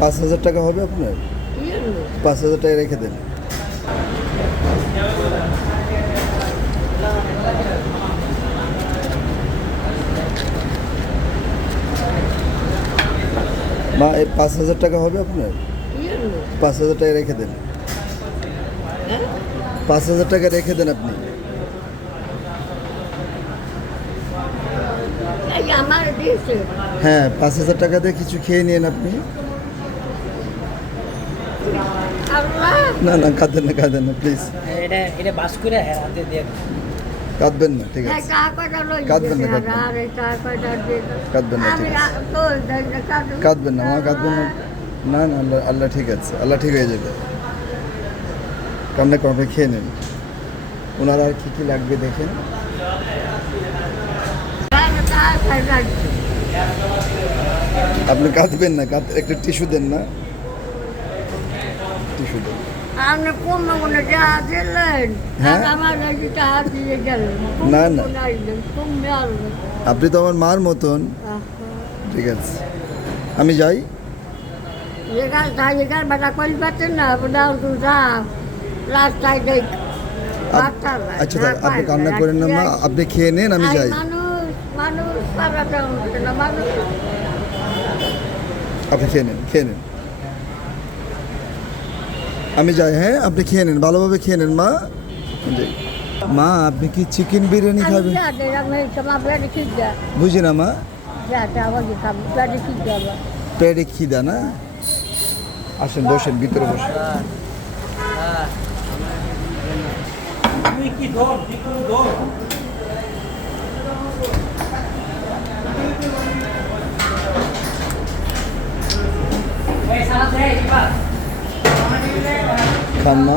5,000 টাকা হবে আপনার? 5,000 টাকা রেখে দেন। মা, এই 5,000 টাকা হবে আপনার? 5,000 টাকা রেখে দেন। 5,000 টাকা রেখে দেন আপনি। হ্যাঁ, 5,000 টাকা দিয়ে কিছু খেয়ে নিন আপনি। না না, কাঁদেন না প্লিজ। এটা বাস করে হাতে দিয়ে কাঁদবেন না, ঠিক আছে। কাঁদবেন না, কাঁদবেন না, ঠিক আছে। কাঁদবেন না মা, কাঁদবেন না। না না, আল্লাহ আল্লাহ ঠিক আছে, আল্লাহ ঠিক হয়ে যাবে। কান্না করে খেয়ে নেন। ওনার আর কি লাগবে দেখেন। আপনি কাঁদবেন না, একটা টিস্যু দেন না, টিস্যু দেন। আপনি কমে মনে যা দিলেন হ্যাঁ? আমার টাকা দিয়ে গেলেন না, না। কমে আসবেন আপনি তো আমার মার মতন। ঠিক আছে, আমি যাই। যেখানে বেটা করতে পারছেন না দাও তো যাও রাস্তায় দেখ আচ্ছা, আপনি কান্না করেন না মা, আপনি খেয়ে নেন, আমি যাই। মানুষ পাড়াতে হচ্ছে না মানুষ আপনি খেয়ে নেন, আমি যাই। হ্যাঁ, আপনি খেয়ে নেন, ভালোভাবে খেয়ে নেন মা। যাই। মা, আপনি কি চিকেন বিরিয়ানি খাবেন? বুঝি না মা, পেটে খিদা না? আসেন, বসেন, ভিতরে বসেন। তুই কি ধর তুই কোনো ধর খান না।